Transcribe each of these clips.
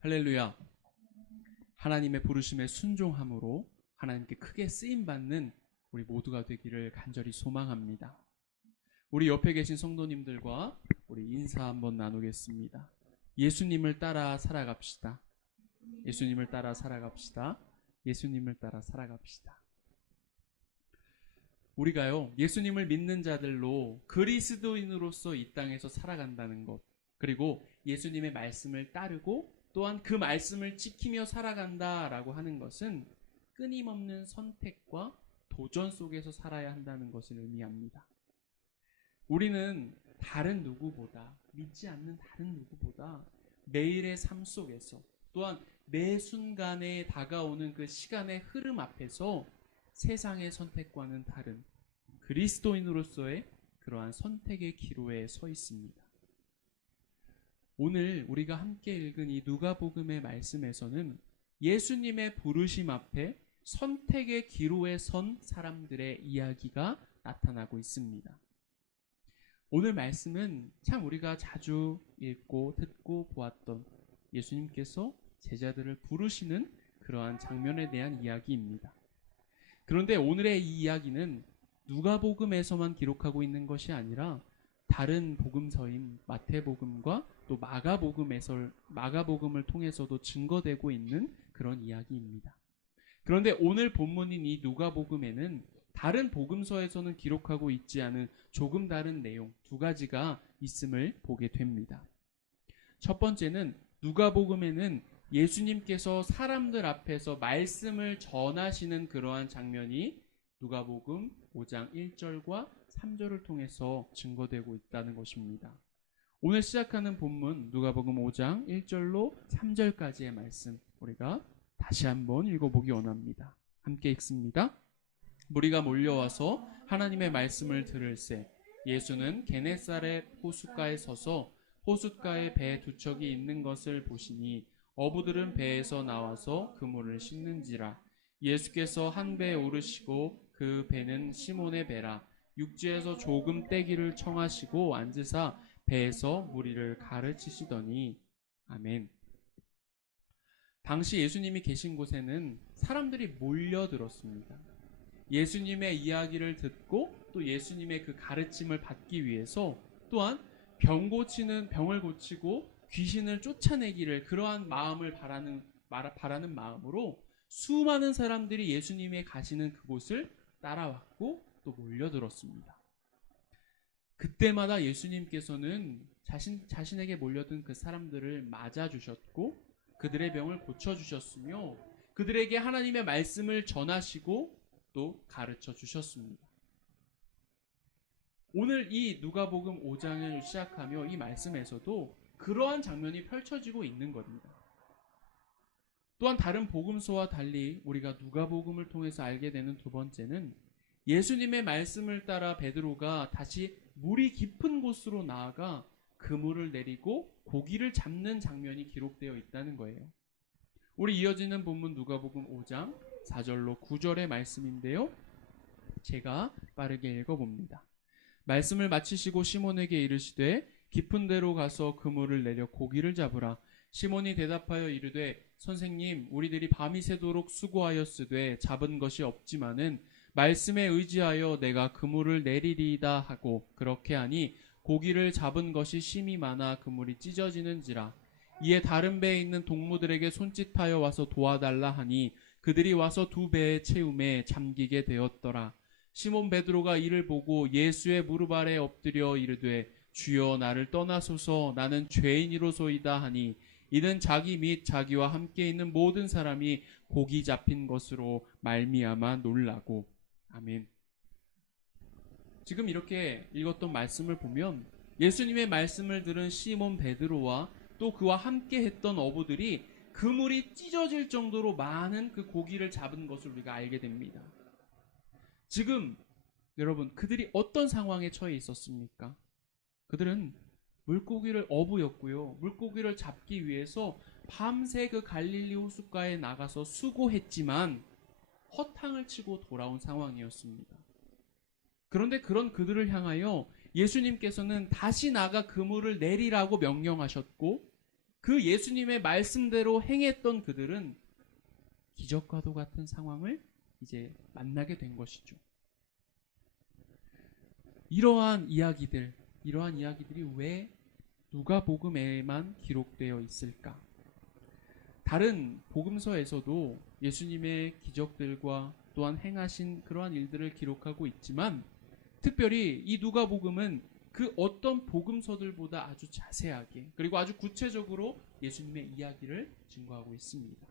할렐루야. 하나님의 부르심에 순종함으로 하나님께 크게 쓰임받는 우리 모두가 되기를 간절히 소망합니다. 우리 옆에 계신 성도님들과 우리 인사 한번 나누겠습니다. 예수님을 따라 살아갑시다. 예수님을 따라 살아갑시다. 예수님을 따라 살아갑시다. 우리가요, 예수님을 믿는 자들로 그리스도인으로서 이 땅에서 살아간다는 것, 그리고 예수님의 말씀을 따르고 또한 그 말씀을 지키며 살아간다라고 하는 것은 끊임없는 선택과 도전 속에서 살아야 한다는 것을 의미합니다. 우리는 다른 누구보다, 믿지 않는 다른 누구보다 매일의 삶 속에서 또한 매 순간에 다가오는 그 시간의 흐름 앞에서 세상의 선택과는 다른 그리스도인으로서의 그러한 선택의 기로에 서 있습니다. 오늘 우리가 함께 읽은 이 누가복음의 말씀에서는 예수님의 부르심 앞에 선택의 기로에 선 사람들의 이야기가 나타나고 있습니다. 오늘 말씀은 참 우리가 자주 읽고 듣고 보았던 예수님께서 제자들을 부르시는 그러한 장면에 대한 이야기입니다. 그런데 오늘의 이 이야기는 누가복음에서만 기록하고 있는 것이 아니라 다른 복음서인 마태복음과 또 마가복음을 통해서도 증거되고 있는 그런 이야기입니다. 그런데 오늘 본문인 이 누가복음에는 다른 복음서에서는 기록하고 있지 않은 조금 다른 내용 두 가지가 있음을 보게 됩니다. 첫 번째는 누가복음에는 예수님께서 사람들 앞에서 말씀을 전하시는 그러한 장면이 누가복음 5장 1절과 3절을 통해서 증거되고 있다는 것입니다. 오늘 시작하는 본문 누가복음 5장 1절로 3절까지의 말씀 우리가 다시 한번 읽어보기 원합니다. 함께 읽습니다. 무리가 몰려와서 하나님의 말씀을 들을새 예수는 게네사렛 호숫가에 서서 호숫가에 배 두 척이 있는 것을 보시니 어부들은 배에서 나와서 그물을 씻는지라. 예수께서 한 배에 오르시고 그 배는 시몬의 배라. 육지에서 조금 떼기를 청하시고 앉으사 배에서 무리를 가르치시더니. 아멘. 당시 예수님이 계신 곳에는 사람들이 몰려들었습니다. 예수님의 이야기를 듣고 또 예수님의 그 가르침을 받기 위해서 또한 병을 고치고 귀신을 쫓아내기를 그러한 마음을 바라는 마음으로 수많은 사람들이 예수님의 가시는 그곳을 따라왔고 또 몰려들었습니다. 그때마다 예수님께서는 자신에게 몰려든 그 사람들을 맞아주셨고 그들의 병을 고쳐주셨으며 그들에게 하나님의 말씀을 전하시고 또 가르쳐 주셨습니다. 오늘 이 누가복음 5장을 시작하며 이 말씀에서도 그러한 장면이 펼쳐지고 있는 겁니다. 또한 다른 복음서와 달리 우리가 누가복음을 통해서 알게 되는 두 번째는 예수님의 말씀을 따라 베드로가 다시 물이 깊은 곳으로 나아가 그물을 내리고 고기를 잡는 장면이 기록되어 있다는 거예요. 우리 이어지는 본문 누가복음 5장 4절로 9절의 말씀인데요. 제가 빠르게 읽어봅니다. 말씀을 마치시고 시몬에게 이르시되 깊은 데로 가서 그물을 내려 고기를 잡으라. 시몬이 대답하여 이르되 선생님 우리들이 밤이 새도록 수고하였으되 잡은 것이 없지만은 말씀에 의지하여 내가 그물을 내리리이다 하고 그렇게 하니 고기를 잡은 것이 심이 많아 그물이 찢어지는지라. 이에 다른 배에 있는 동무들에게 손짓하여 와서 도와달라 하니 그들이 와서 두 배의 채움에 잠기게 되었더라. 시몬 베드로가 이를 보고 예수의 무릎 아래 엎드려 이르되 주여 나를 떠나소서 나는 죄인이로소이다 하니 이는 자기 및 자기와 함께 있는 모든 사람이 고기 잡힌 것으로 말미암아 놀라고. 아멘. 지금 이렇게 읽었던 말씀을 보면 예수님의 말씀을 들은 시몬 베드로와 또 그와 함께 했던 어부들이 그물이 찢어질 정도로 많은 그 고기를 잡은 것을 우리가 알게 됩니다. 지금 여러분 그들이 어떤 상황에 처해 있었습니까? 그들은 어부였고요. 물고기를 잡기 위해서 밤새 그 갈릴리 호숫가에 나가서 수고했지만 허탕을 치고 돌아온 상황이었습니다. 그런데 그런 그들을 향하여 예수님께서는 다시 나가 그물을 내리라고 명령하셨고 그 예수님의 말씀대로 행했던 그들은 기적과도 같은 상황을 이제 만나게 된 것이죠. 이러한 이야기들이 왜 누가복음에만 기록되어 있을까? 다른 복음서에서도 예수님의 기적들과 또한 행하신 그러한 일들을 기록하고 있지만 특별히 이 누가복음은 그 어떤 복음서들보다 아주 자세하게 그리고 아주 구체적으로 예수님의 이야기를 증거하고 있습니다.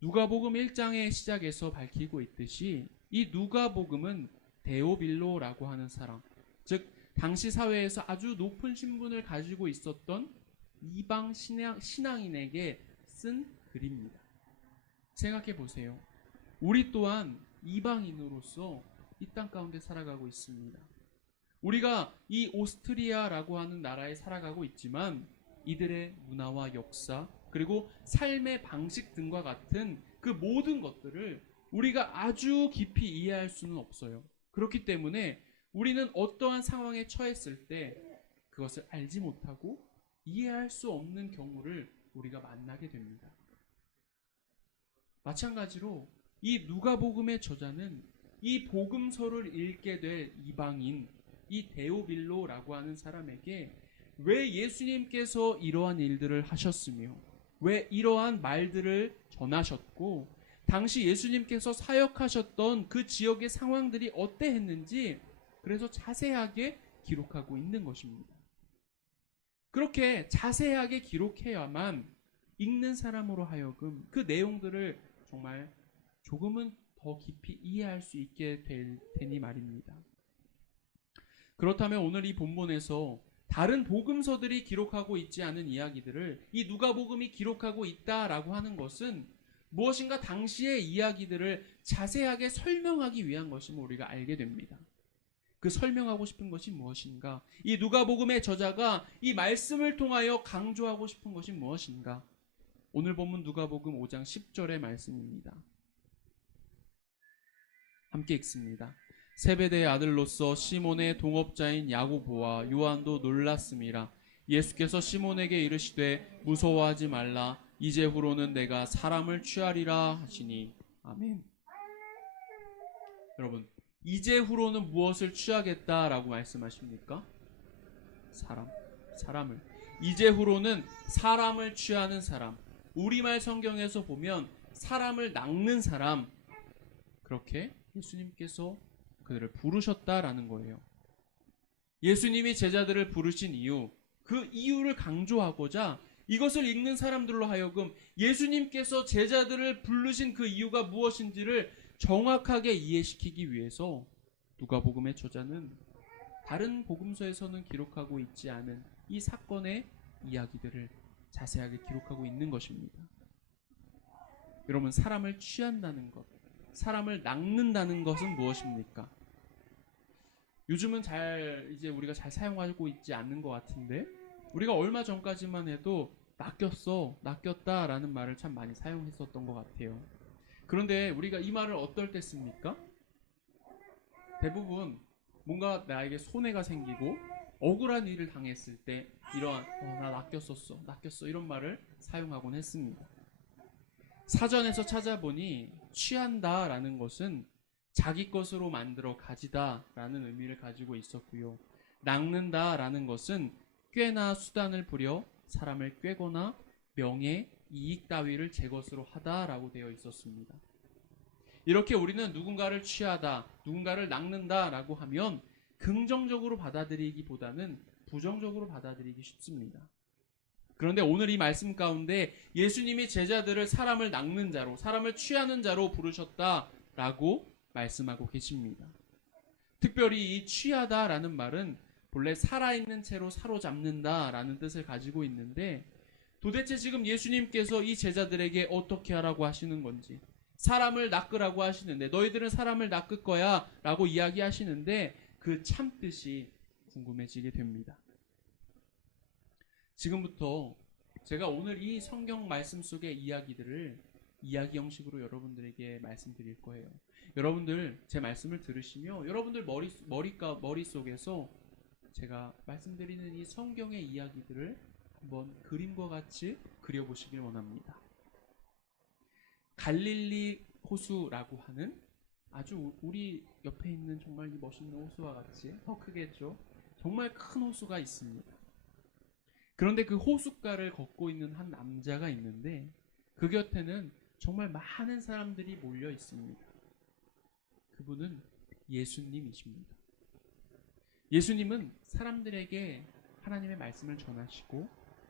누가복음 1장의 시작에서 밝히고 있듯이 이 누가복음은 데오빌로라고 하는 사람, 즉 당시 사회에서 아주 높은 신분을 가지고 있었던 이방 신앙인에게 쓴 글입니다. 생각해 보세요. 우리 또한 이방인으로서 이 땅 가운데 살아가고 있습니다. 우리가 이 오스트리아라고 하는 나라에 살아가고 있지만 이들의 문화와 역사 그리고 삶의 방식 등과 같은 그 모든 것들을 우리가 아주 깊이 이해할 수는 없어요. 그렇기 때문에 우리는 어떠한 상황에 처했을 때 그것을 알지 못하고 이해할 수 없는 경우를 우리가 만나게 됩니다. 마찬가지로 이 누가복음의 저자는 이 복음서를 읽게 될 이방인, 이 데오빌로라고 하는 사람에게 왜 예수님께서 이러한 일들을 하셨으며 왜 이러한 말들을 전하셨고 당시 예수님께서 사역하셨던 그 지역의 상황들이 어때했는지 그래서 자세하게 기록하고 있는 것입니다. 그렇게 자세하게 기록해야만 읽는 사람으로 하여금 그 내용들을 정말 조금은 더 깊이 이해할 수 있게 될 테니 말입니다. 그렇다면 오늘 이 본문에서 다른 복음서들이 기록하고 있지 않은 이야기들을 이 누가복음이 기록하고 있다라고 하는 것은 무엇인가 당시의 이야기들을 자세하게 설명하기 위한 것임을 우리가 알게 됩니다. 그 설명하고 싶은 것이 무엇인가? 이 누가복음의 저자가 이 말씀을 통하여 강조하고 싶은 것이 무엇인가? 오늘 본문 누가복음 5장 10절의 말씀입니다. 함께 읽습니다. 세베대의 아들로서 시몬의 동업자인 야고보와 요한도 놀랐음이라. 예수께서 시몬에게 이르시되 무서워하지 말라. 이제후로는 내가 사람을 취하리라 하시니. 아멘. 여러분, 이제후로는 무엇을 취하겠다라고 말씀하십니까? 사람을. 이제후로는 사람을 취하는 사람. 우리말 성경에서 보면 사람을 낚는 사람, 그렇게 예수님께서 그들을 부르셨다라는 거예요. 예수님이 제자들을 부르신 이유, 그 이유를 강조하고자 이것을 읽는 사람들로 하여금 예수님께서 제자들을 부르신 그 이유가 무엇인지를 정확하게 이해시키기 위해서 누가복음의 저자는 다른 복음서에서는 기록하고 있지 않은 이 사건의 이야기들을 자세하게 기록하고 있는 것입니다. 여러분, 사람을 취한다는 것, 사람을 낚는다는 것은 무엇입니까? 요즘은 이제 우리가 잘 사용하고 있지 않는 것 같은데 우리가 얼마 전까지만 해도 낚였다라는 말을 참 많이 사용했었던 것 같아요. 그런데 우리가 이 말을 어떨 때 씁니까? 대부분 뭔가 나에게 손해가 생기고 억울한 일을 당했을 때 이러한 나 낚였어 이런 말을 사용하곤 했습니다. 사전에서 찾아보니 취한다라는 것은 자기 것으로 만들어 가지다라는 의미를 가지고 있었고요. 낚는다라는 것은 꾀나 수단을 부려 사람을 꾀거나 명예, 이익 따위를 제 것으로 하다라고 되어 있었습니다. 이렇게 우리는 누군가를 취하다, 누군가를 낚는다라고 하면 긍정적으로 받아들이기보다는 부정적으로 받아들이기 쉽습니다. 그런데 오늘 이 말씀 가운데 예수님이 제자들을 사람을 낚는 자로, 사람을 취하는 자로 부르셨다라고 말씀하고 계십니다. 특별히 이 취하다라는 말은 본래 살아있는 채로 사로잡는다라는 뜻을 가지고 있는데 도대체 지금 예수님께서 이 제자들에게 어떻게 하라고 하시는 건지, 사람을 낚으라고 하시는데 너희들은 사람을 낚을 거야 라고 이야기하시는데 그 참뜻이 궁금해지게 됩니다. 지금부터 제가 오늘 이 성경 말씀 속의 이야기들을 이야기 형식으로 여러분들에게 말씀드릴 거예요. 여러분들 제 말씀을 들으시며 여러분들 머릿속에서 제가 말씀드리는 이 성경의 이야기들을 한번 그림과 같이 그려보시길 원합니다. 갈릴리 호수라고 하는 아주 우리 옆에 있는 정말 이 멋있는 호수와 같이 더 크겠죠. 정말 큰 호수가 있습니다. 그런데 그 호숫가를 걷고 있는 한 남자가 있는데 그 곁에는 정말 많은 사람들이 몰려 있습니다. 그분은 예수님이십니다. 예수님은 사람들에게 하나님의 말씀을 전하시고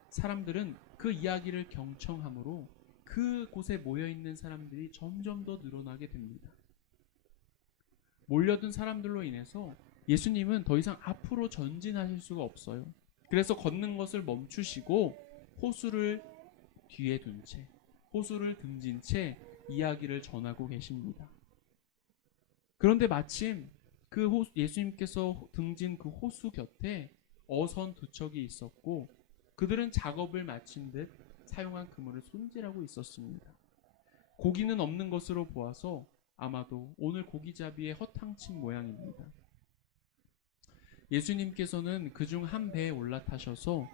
사람들은 그 이야기를 경청함으로 그곳에 모여있는 사람들이 점점 더 늘어나게 됩니다. 몰려든 사람들로 인해서 예수님은 더 이상 앞으로 전진하실 수가 없어요. 그래서 걷는 것을 멈추시고 호수를 뒤에 둔 채, 호수를 등진 채 이야기를 전하고 계십니다. 그런데 마침 예수님께서 등진 그 호수 곁에 어선 두 척이 있었고 그들은 작업을 마친 듯 사용한 그물을 손질하고 있었습니다. 고기는 없는 것으로 보아서 아마도 오늘 고기잡이의 허탕친 모양입니다. 예수님께서는 그중 한 배에 올라타셔서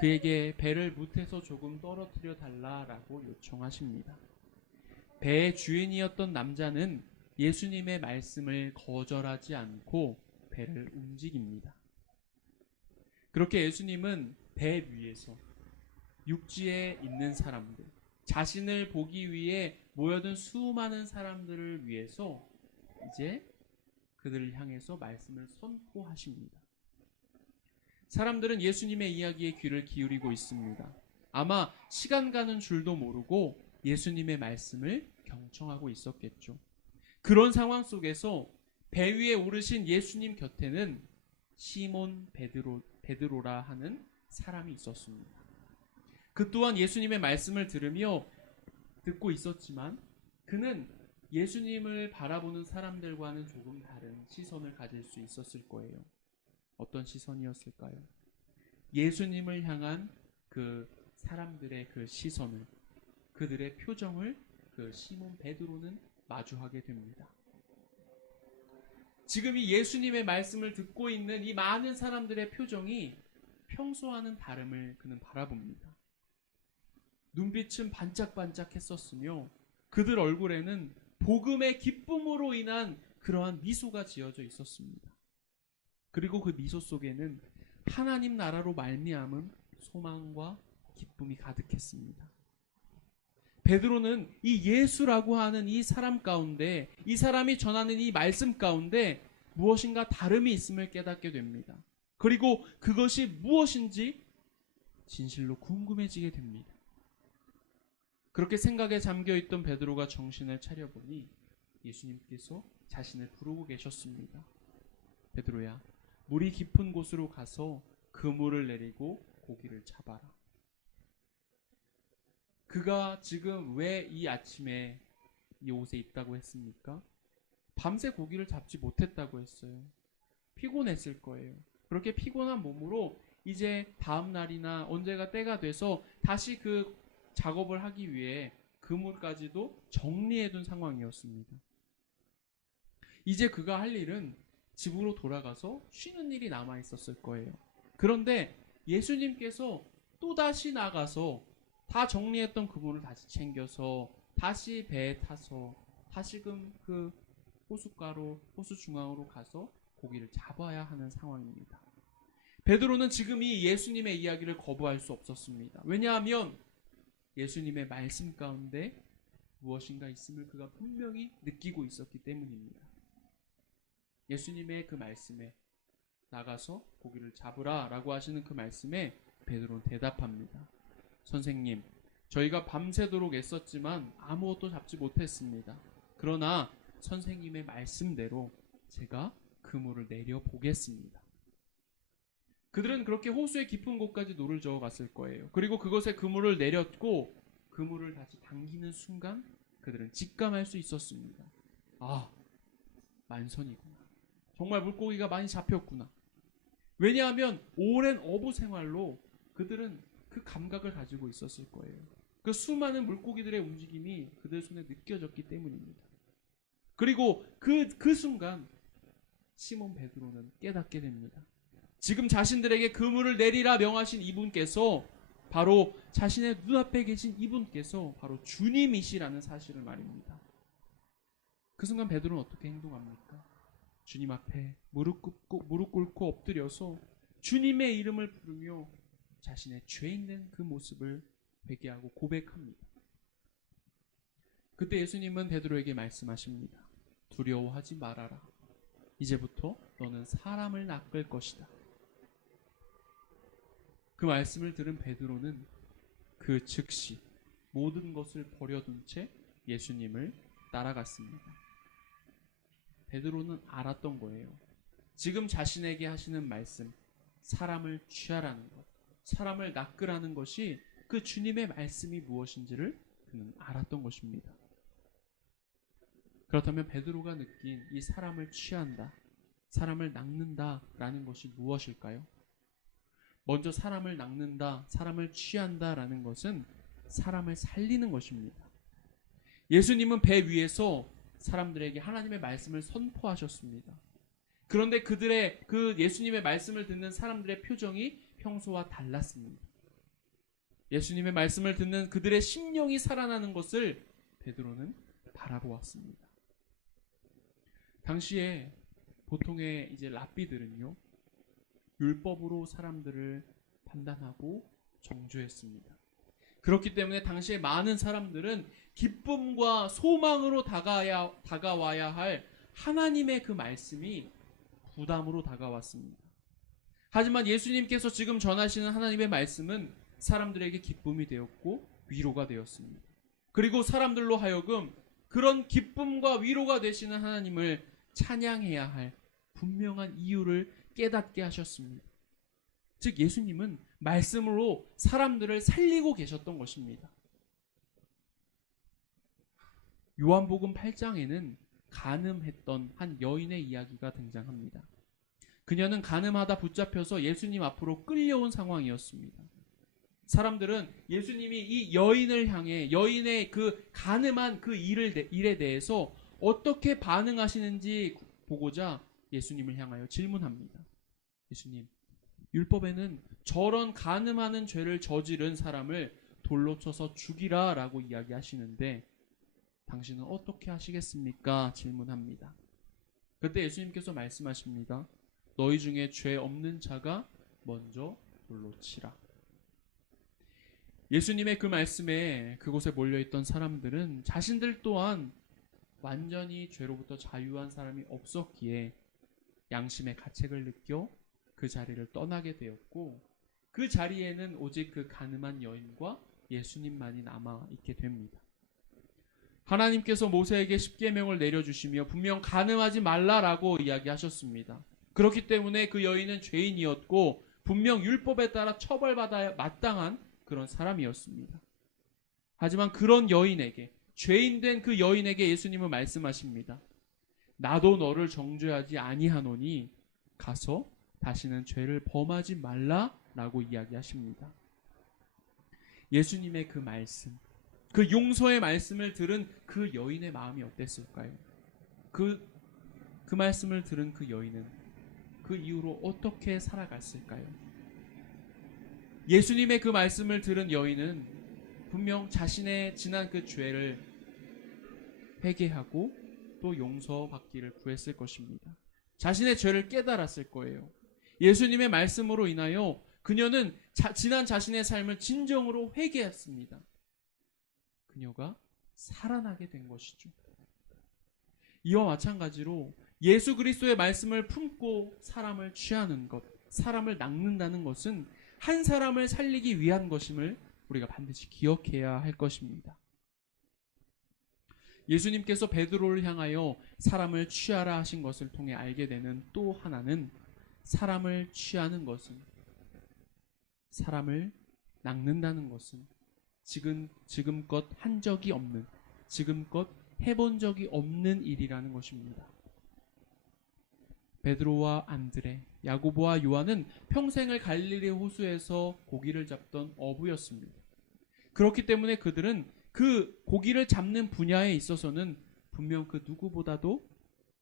그에게 배를 무태서 조금 떨어뜨려 달라라고 요청하십니다. 배의 주인이었던 남자는 예수님의 말씀을 거절하지 않고 배를 움직입니다. 그렇게 예수님은 배 위에서 육지에 있는 사람들, 자신을 보기 위해 모여든 수많은 사람들을 위해서 이제 그들을 향해서 말씀을 선포하십니다. 사람들은 예수님의 이야기에 귀를 기울이고 있습니다. 아마 시간 가는 줄도 모르고 예수님의 말씀을 경청하고 있었겠죠. 그런 상황 속에서 배 위에 오르신 예수님 곁에는 시몬 베드로라 하는 사람이 있었습니다. 그 또한 예수님의 말씀을 듣고 있었지만 그는 예수님을 바라보는 사람들과는 조금 다른 시선을 가질 수 있었을 거예요. 어떤 시선이었을까요? 예수님을 향한 그 사람들의 그 시선을, 그들의 표정을 그 시몬 베드로는 마주하게 됩니다. 지금 이 예수님의 말씀을 듣고 있는 이 많은 사람들의 표정이 평소와는 다름을 그는 바라봅니다. 눈빛은 반짝반짝했었으며 그들 얼굴에는 복음의 기쁨으로 인한 그러한 미소가 지어져 있었습니다. 그리고 그 미소 속에는 하나님 나라로 말미암은 소망과 기쁨이 가득했습니다. 베드로는 이 예수라고 하는 이 사람 가운데, 이 사람이 전하는 이 말씀 가운데 무엇인가 다름이 있음을 깨닫게 됩니다. 그리고 그것이 무엇인지 진실로 궁금해지게 됩니다. 그렇게 생각에 잠겨있던 베드로가 정신을 차려보니 예수님께서 자신을 부르고 계셨습니다. 베드로야, 물이 깊은 곳으로 가서 그물을 내리고 고기를 잡아라. 그가 지금 왜 이 아침에 이 옷에 있다고 했습니까? 밤새 고기를 잡지 못했다고 했어요. 피곤했을 거예요. 그렇게 피곤한 몸으로 이제 다음 날이나 언제가 때가 돼서 다시 그 작업을 하기 위해 그물까지도 정리해둔 상황이었습니다. 이제 그가 할 일은 집으로 돌아가서 쉬는 일이 남아 있었을 거예요. 그런데 예수님께서 또다시 나가서 다 정리했던 그물을 다시 챙겨서 다시 배에 타서 다시금 그 호수 중앙으로 가서 고기를 잡아야 하는 상황입니다. 베드로는 지금 이 예수님의 이야기를 거부할 수 없었습니다. 왜냐하면 예수님의 말씀 가운데 무엇인가 있음을 그가 분명히 느끼고 있었기 때문입니다. 예수님의 그 말씀에 나가서 고기를 잡으라 라고 하시는 그 말씀에 베드로는 대답합니다. 선생님, 저희가 밤새도록 애썼지만 아무것도 잡지 못했습니다. 그러나 선생님의 말씀대로 제가 그물을 내려보겠습니다. 그들은 그렇게 호수의 깊은 곳까지 노를 저어 갔을 거예요. 그리고 그것에 그물을 내렸고 그물을 다시 당기는 순간 그들은 직감할 수 있었습니다. 아, 만선이구나. 정말 물고기가 많이 잡혔구나. 왜냐하면 오랜 어부 생활로 그들은 그 감각을 가지고 있었을 거예요. 그 수많은 물고기들의 움직임이 그들 손에 느껴졌기 때문입니다. 그리고 그 순간 시몬 베드로는 깨닫게 됩니다. 지금 자신들에게 그물을 내리라 명하신 이분께서 바로 자신의 눈앞에 계신 이분께서 바로 주님이시라는 사실을 말입니다. 그 순간 베드로는 어떻게 행동합니까? 주님 앞에 무릎 꿇고 엎드려서 주님의 이름을 부르며 자신의 죄 있는 그 모습을 회개하고 고백합니다. 그때 예수님은 베드로에게 말씀하십니다. 두려워하지 말아라. 이제부터 너는 사람을 낚을 것이다. 그 말씀을 들은 베드로는 그 즉시 모든 것을 버려둔 채 예수님을 따라갔습니다. 베드로는 알았던 거예요. 지금 자신에게 하시는 말씀, 사람을 취하라는 것, 사람을 낚으라는 것이 그 주님의 말씀이 무엇인지를 그는 알았던 것입니다. 그렇다면 베드로가 느낀 이 사람을 취한다, 사람을 낚는다라는 것이 무엇일까요? 먼저 사람을 낚는다, 사람을 취한다라는 것은 사람을 살리는 것입니다. 예수님은 배 위에서 사람들에게 하나님의 말씀을 선포하셨습니다. 그런데 그 예수님의 말씀을 듣는 사람들의 표정이 평소와 달랐습니다. 예수님의 말씀을 듣는 그들의 심령이 살아나는 것을 베드로는 바라보았습니다. 당시에 보통의 이제 랍비들은요, 율법으로 사람들을 판단하고 정죄했습니다. 그렇기 때문에 당시에 많은 사람들은 기쁨과 소망으로 다가와야 할 하나님의 그 말씀이 부담으로 다가왔습니다. 하지만 예수님께서 지금 전하시는 하나님의 말씀은 사람들에게 기쁨이 되었고 위로가 되었습니다. 그리고 사람들로 하여금 그런 기쁨과 위로가 되시는 하나님을 찬양해야 할 분명한 이유를 깨닫게 하셨습니다. 즉 예수님은 말씀으로 사람들을 살리고 계셨던 것입니다. 요한복음 8장에는 간음했던 한 여인의 이야기가 등장합니다. 그녀는 간음하다 붙잡혀서 예수님 앞으로 끌려온 상황이었습니다. 사람들은 예수님이 이 여인을 향해 여인의 그 간음한 그 일에 대해서 어떻게 반응하시는지 보고자 예수님을 향하여 질문합니다. 예수님, 율법에는 저런 간음하는 죄를 저지른 사람을 돌로 쳐서 죽이라 라고 이야기하시는데 당신은 어떻게 하시겠습니까? 질문합니다. 그때 예수님께서 말씀하십니다. 너희 중에 죄 없는 자가 먼저 돌로 치라. 예수님의 그 말씀에 그곳에 몰려있던 사람들은 자신들 또한 완전히 죄로부터 자유한 사람이 없었기에 양심의 가책을 느껴 그 자리를 떠나게 되었고 그 자리에는 오직 그 간음한 여인과 예수님만이 남아있게 됩니다. 하나님께서 모세에게 십계명을 내려주시며 분명 간음하지 말라라고 이야기하셨습니다. 그렇기 때문에 그 여인은 죄인이었고 분명 율법에 따라 처벌받아야 마땅한 그런 사람이었습니다. 하지만 그런 여인에게, 죄인된 그 여인에게 예수님은 말씀하십니다. 나도 너를 정죄하지 아니하노니 가서 다시는 죄를 범하지 말라라고 이야기하십니다. 예수님의 그 말씀, 그 용서의 말씀을 들은 그 여인의 마음이 어땠을까요? 그 말씀을 들은 그 여인은 그 이후로 어떻게 살아갔을까요? 예수님의 그 말씀을 들은 여인은 분명 자신의 지난 그 죄를 회개하고 또 용서받기를 구했을 것입니다. 자신의 죄를 깨달았을 거예요. 예수님의 말씀으로 인하여 그녀는 지난 자신의 삶을 진정으로 회개했습니다. 그녀가 살아나게 된 것이죠. 이와 마찬가지로 예수 그리스도의 말씀을 품고 사람을 취하는 것, 사람을 낚는다는 것은 한 사람을 살리기 위한 것임을 우리가 반드시 기억해야 할 것입니다. 예수님께서 베드로를 향하여 사람을 취하라 하신 것을 통해 알게 되는 또 하나는 사람을 취하는 것은, 사람을 낚는다는 것은 지금껏 한 적이 없는, 지금껏 해본 적이 없는 일이라는 것입니다. 베드로와 안드레, 야고보와 요한은 평생을 갈릴리 호수에서 고기를 잡던 어부였습니다. 그렇기 때문에 그들은 그 고기를 잡는 분야에 있어서는 분명 그 누구보다도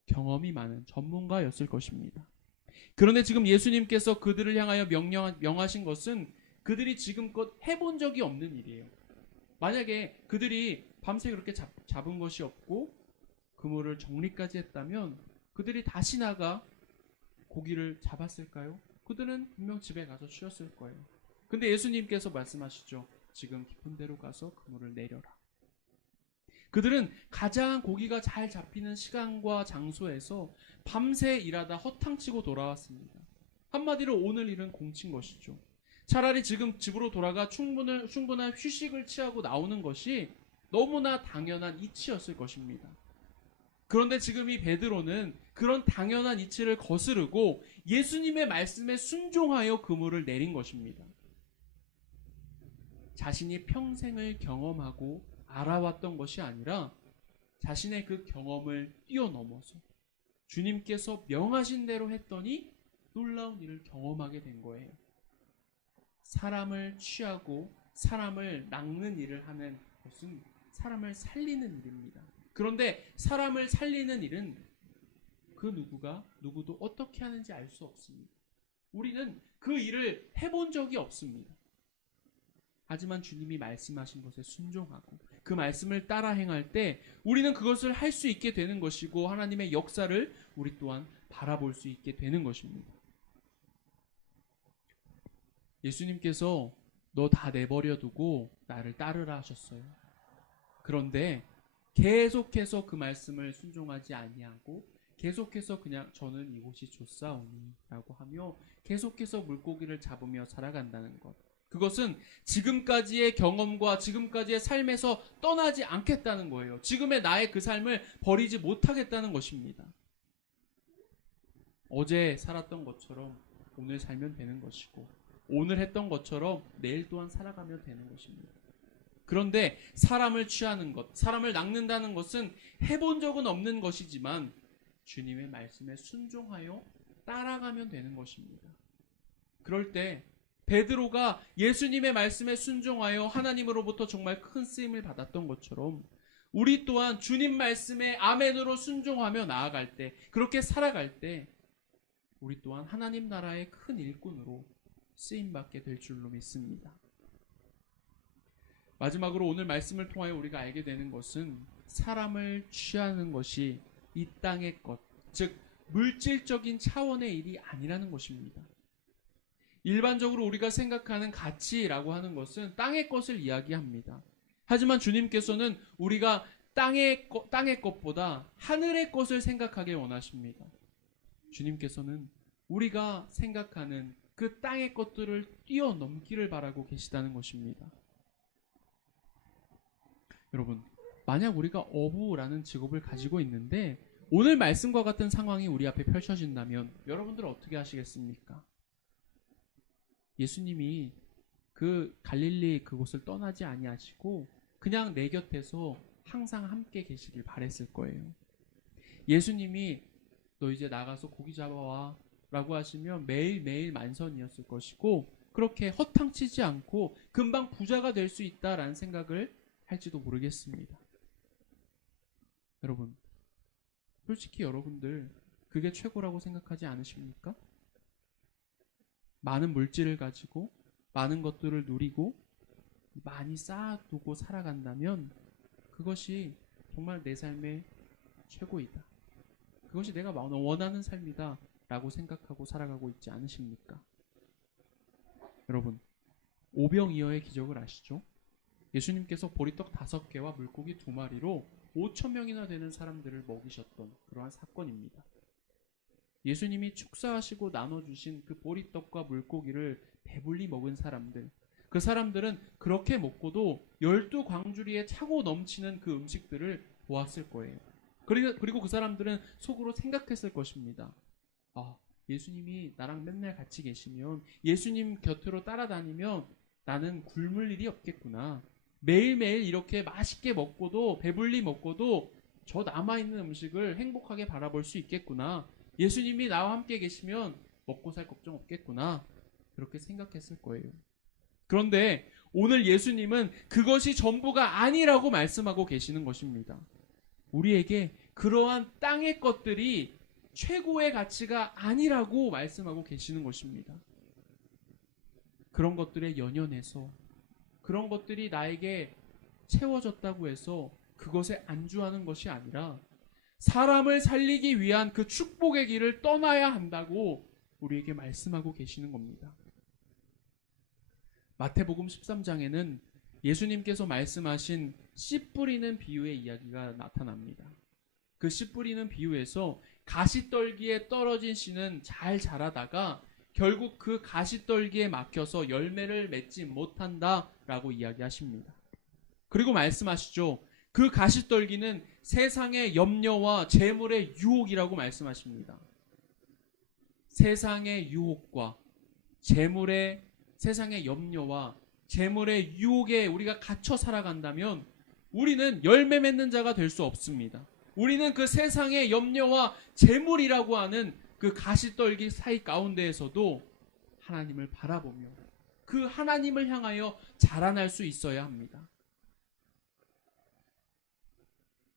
경험이 많은 전문가였을 것입니다. 그런데 지금 예수님께서 그들을 향하여 명하신 것은 그들이 지금껏 해본 적이 없는 일이에요. 만약에 그들이 밤새 그렇게 잡은 것이 없고 그물을 정리까지 했다면 그들이 다시 나가 고기를 잡았을까요? 그들은 분명 집에 가서 쉬었을 거예요. 근데 예수님께서 말씀하시죠. 지금 깊은 데로 가서 그물을 내려라. 그들은 가장 고기가 잘 잡히는 시간과 장소에서 밤새 일하다 허탕치고 돌아왔습니다. 한마디로 오늘 일은 공친 것이죠. 차라리 지금 집으로 돌아가 충분한 휴식을 취하고 나오는 것이 너무나 당연한 이치였을 것입니다. 그런데 지금 이 베드로는 그런 당연한 이치를 거스르고 예수님의 말씀에 순종하여 그물을 내린 것입니다. 자신이 평생을 경험하고 알아왔던 것이 아니라 자신의 그 경험을 뛰어넘어서 주님께서 명하신 대로 했더니 놀라운 일을 경험하게 된 거예요. 사람을 취하고 사람을 낚는 일을 하는 것은 사람을 살리는 일입니다. 그런데 사람을 살리는 일은 그 누구도 어떻게 하는지 알 수 없습니다. 우리는 그 일을 해본 적이 없습니다. 하지만 주님이 말씀하신 것에 순종하고 그 말씀을 따라 행할 때 우리는 그것을 할 수 있게 되는 것이고 하나님의 역사를 우리 또한 바라볼 수 있게 되는 것입니다. 예수님께서 너 다 내버려 두고 나를 따르라 하셨어요. 그런데 계속해서 그 말씀을 순종하지 아니하고 계속해서 그냥 저는 이곳이 좋사오니 라고 하며 계속해서 물고기를 잡으며 살아간다는 것. 그것은 지금까지의 경험과 지금까지의 삶에서 떠나지 않겠다는 거예요. 지금의 나의 그 삶을 버리지 못하겠다는 것입니다. 어제 살았던 것처럼 오늘 살면 되는 것이고 오늘 했던 것처럼 내일 또한 살아가면 되는 것입니다. 그런데 사람을 취하는 것, 사람을 낚는다는 것은 해본 적은 없는 것이지만 주님의 말씀에 순종하여 따라가면 되는 것입니다. 그럴 때 베드로가 예수님의 말씀에 순종하여 하나님으로부터 정말 큰 쓰임을 받았던 것처럼 우리 또한 주님 말씀에 아멘으로 순종하며 나아갈 때, 그렇게 살아갈 때 우리 또한 하나님 나라의 큰 일꾼으로 쓰임받게 될 줄로 믿습니다. 마지막으로 오늘 말씀을 통하여 우리가 알게 되는 것은 사람을 취하는 것이 이 땅의 것, 즉 물질적인 차원의 일이 아니라는 것입니다. 일반적으로 우리가 생각하는 가치라고 하는 것은 땅의 것을 이야기합니다. 하지만 주님께서는 우리가 땅의 것보다 하늘의 것을 생각하길 원하십니다. 주님께서는 우리가 생각하는 그 땅의 것들을 뛰어넘기를 바라고 계시다는 것입니다. 여러분, 만약 우리가 어부라는 직업을 가지고 있는데 오늘 말씀과 같은 상황이 우리 앞에 펼쳐진다면 여러분들은 어떻게 하시겠습니까? 예수님이 그 갈릴리 그곳을 떠나지 아니하시고 그냥 내 곁에서 항상 함께 계시길 바랬을 거예요. 예수님이 너 이제 나가서 고기 잡아와 라고 하시면 매일매일 만선이었을 것이고 그렇게 허탕치지 않고 금방 부자가 될 수 있다라는 생각을 할지도 모르겠습니다. 여러분, 솔직히 여러분들 그게 최고라고 생각하지 않으십니까? 많은 물질을 가지고 많은 것들을 누리고 많이 쌓아두고 살아간다면 그것이 정말 내 삶의 최고이다. 그것이 내가 원하는 삶이다 라고 생각하고 살아가고 있지 않으십니까? 여러분, 오병이어의 기적을 아시죠? 예수님께서 보리떡 5개와 물고기 2마리로 5,000명이나 되는 사람들을 먹이셨던 그러한 사건입니다. 예수님이 축사하시고 나눠주신 그 보리떡과 물고기를 배불리 먹은 사람들, 그 사람들은 그렇게 먹고도 12광주리에 차고 넘치는 그 음식들을 보았을 거예요. 그리고 그 사람들은 속으로 생각했을 것입니다. 아, 예수님이 나랑 맨날 같이 계시면, 예수님 곁으로 따라다니면 나는 굶을 일이 없겠구나. 매일매일 이렇게 맛있게 먹고도, 배불리 먹고도 저 남아있는 음식을 행복하게 바라볼 수 있겠구나. 예수님이 나와 함께 계시면 먹고 살 걱정 없겠구나. 그렇게 생각했을 거예요. 그런데 오늘 예수님은 그것이 전부가 아니라고 말씀하고 계시는 것입니다. 우리에게 그러한 땅의 것들이 최고의 가치가 아니라고 말씀하고 계시는 것입니다. 그런 것들에 연연해서 그런 것들이 나에게 채워졌다고 해서 그것에 안주하는 것이 아니라 사람을 살리기 위한 그 축복의 길을 떠나야 한다고 우리에게 말씀하고 계시는 겁니다. 마태복음 13장에는 예수님께서 말씀하신 씨 뿌리는 비유의 이야기가 나타납니다. 그 씨 뿌리는 비유에서 가시떨기에 떨어진 씨는 잘 자라다가 결국 그 가시떨기에 막혀서 열매를 맺지 못한다라고 이야기하십니다. 그리고 말씀하시죠. 그 가시떨기는 세상의 염려와 재물의 유혹이라고 말씀하십니다. 세상의 유혹과 세상의 염려와 재물의 유혹에 우리가 갇혀 살아간다면 우리는 열매 맺는 자가 될 수 없습니다. 우리는 그 세상의 염려와 재물이라고 하는 그 가시떨기 사이 가운데에서도 하나님을 바라보며 그 하나님을 향하여 자라날 수 있어야 합니다.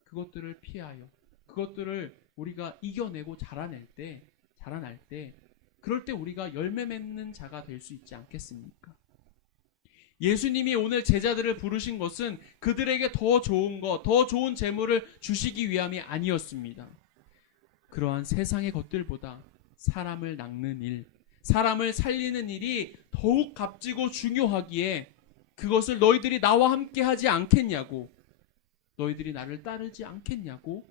그것들을 피하여 그것들을 우리가 이겨내고 자라날 때 그럴 때 우리가 열매 맺는 자가 될 수 있지 않겠습니까? 예수님이 오늘 제자들을 부르신 것은 그들에게 더 좋은 것, 더 좋은 재물을 주시기 위함이 아니었습니다. 그러한 세상의 것들보다 사람을 낚는 일, 사람을 살리는 일이 더욱 값지고 중요하기에 그것을 너희들이 나와 함께 하지 않겠냐고, 너희들이 나를 따르지 않겠냐고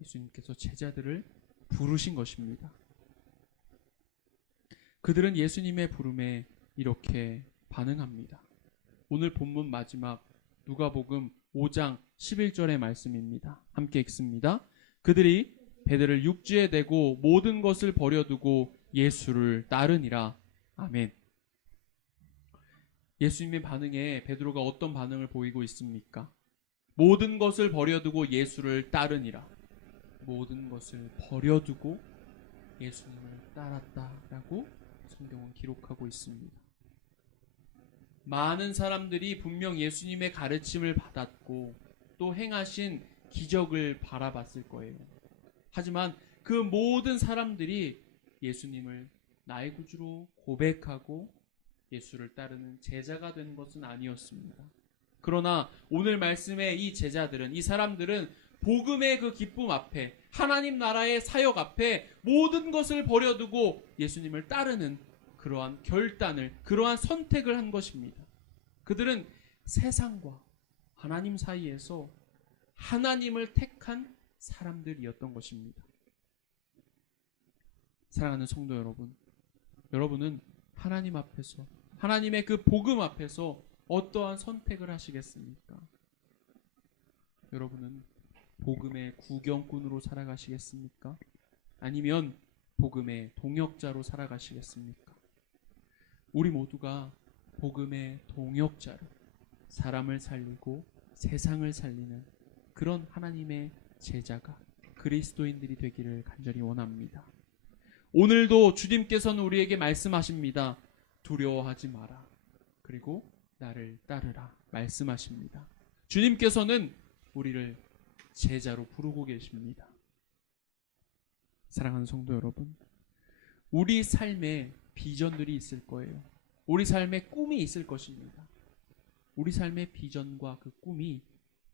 예수님께서 제자들을 부르신 것입니다. 그들은 예수님의 부름에 이렇게 반응합니다. 오늘 본문 마지막 누가복음 5장 11절의 말씀입니다. 함께 읽습니다. 그들이 배들을 육지에 대고 모든 것을 버려두고 예수를 따르니라. 아멘. 예수님의 반응에 베드로가 어떤 반응을 보이고 있습니까? 모든 것을 버려두고 예수를 따르니라. 모든 것을 버려두고 예수님을 따랐다라고 성경은 기록하고 있습니다. 많은 사람들이 분명 예수님의 가르침을 받았고 또 행하신 기적을 바라봤을 거예요. 하지만 그 모든 사람들이 예수님을 나의 구주로 고백하고 예수를 따르는 제자가 된 것은 아니었습니다. 그러나 오늘 말씀의 이 제자들은, 이 사람들은 복음의 그 기쁨 앞에, 하나님 나라의 사역 앞에 모든 것을 버려두고 예수님을 따르는 그러한 결단을, 그러한 선택을 한 것입니다. 그들은 세상과 하나님 사이에서 하나님을 택한 사람들이었던 것입니다. 사랑하는 성도 여러분, 여러분은 하나님 앞에서, 하나님의 그 복음 앞에서 어떠한 선택을 하시겠습니까? 여러분은 복음의 구경꾼으로 살아가시겠습니까? 아니면 복음의 동역자로 살아가시겠습니까? 우리 모두가 복음의 동역자로 사람을 살리고 세상을 살리는 그런 하나님의 제자가, 그리스도인들이 되기를 간절히 원합니다. 오늘도 주님께서는 우리에게 말씀하십니다. 두려워하지 마라. 그리고 나를 따르라 말씀하십니다. 주님께서는 우리를 제자로 부르고 계십니다. 사랑하는 성도 여러분, 우리 삶에 비전들이 있을 거예요. 우리 삶에 꿈이 있을 것입니다. 우리 삶의 비전과 그 꿈이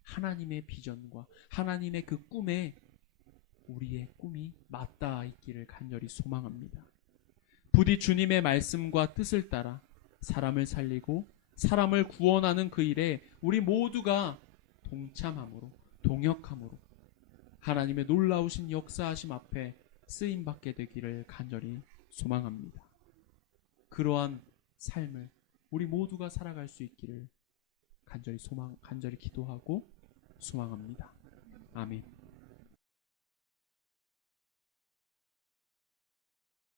하나님의 비전과 하나님의 그 꿈에 우리의 꿈이 맞닿아 있기를 간절히 소망합니다. 부디 주님의 말씀과 뜻을 따라 사람을 살리고 사람을 구원하는 그 일에 우리 모두가 동참함으로, 동역함으로 하나님의 놀라우신 역사하심 앞에 쓰임받게 되기를 간절히 소망합니다. 그러한 삶을 우리 모두가 살아갈 수 있기를 간절히 기도하고 소망합니다. 아멘.